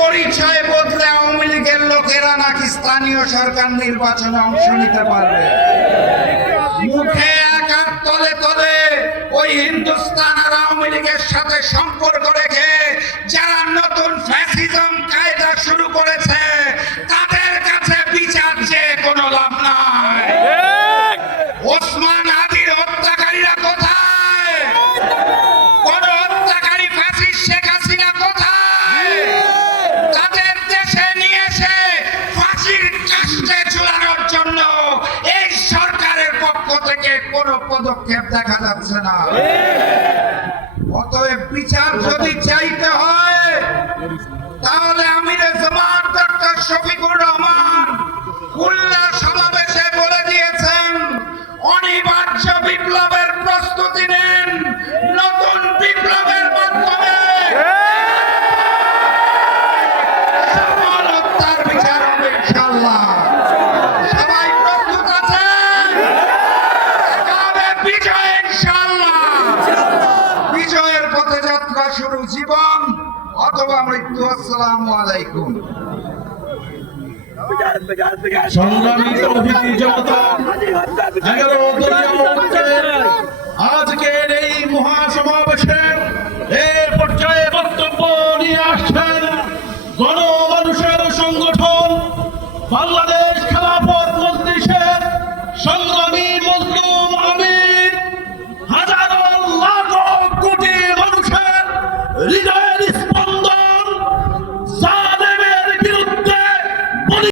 পরিচয় বদলে আওয়ামী লীগের লোকেরা নাকি স্থানীয় সরকার নির্বাচনে অংশ নিতে পারবে। মুখে এক আর তলে তলে ওই হিন্দুস্তান আর আওয়ামী লীগের সাথে সম্পর্ক রেখে যারা নতুন ফ্যাসিজম কায়দা শুরু করেছে তাদের কাছে বিচার চেয়ে কোনো লাভ নাই। ওসমান হাদির হত্যাকারীরা কোথায়? কোন হত্যাকারী ফ্যাসিস্ট শেখ হাসিনা কোথায়? তাদের দেশে নিয়ে এসে ফাঁসির কাস্টে ঝুলানোর জন্য এই সরকারের পক্ষ থেকে কোনো পদক্ষেপ দেখা যাচ্ছে না। অতএব বিচার যদি চাইতে হয় তাহলে আমিরে জামাত ডক্টর শফিকুর রহমান খুলনা সমাবেশে বলে দিয়েছেন অনিবার্য বিপ্লবের প্রস্তুতি নেন, নতুন বিপ্লবের মাধ্যমে সকল হত্যার বিচার হবে ইনশাআল্লাহ। সবাই প্রস্তুত আছেন? হবে বিজয় ইনশাআল্লাহ। বিজয়ের পথে যাত্রা শুরু, জীবন অথবা মৃত্যু। আসসালামু আলাইকুম। সংগ্রামী তৌহিদি জনতা 11 দলীয় ঐক্যের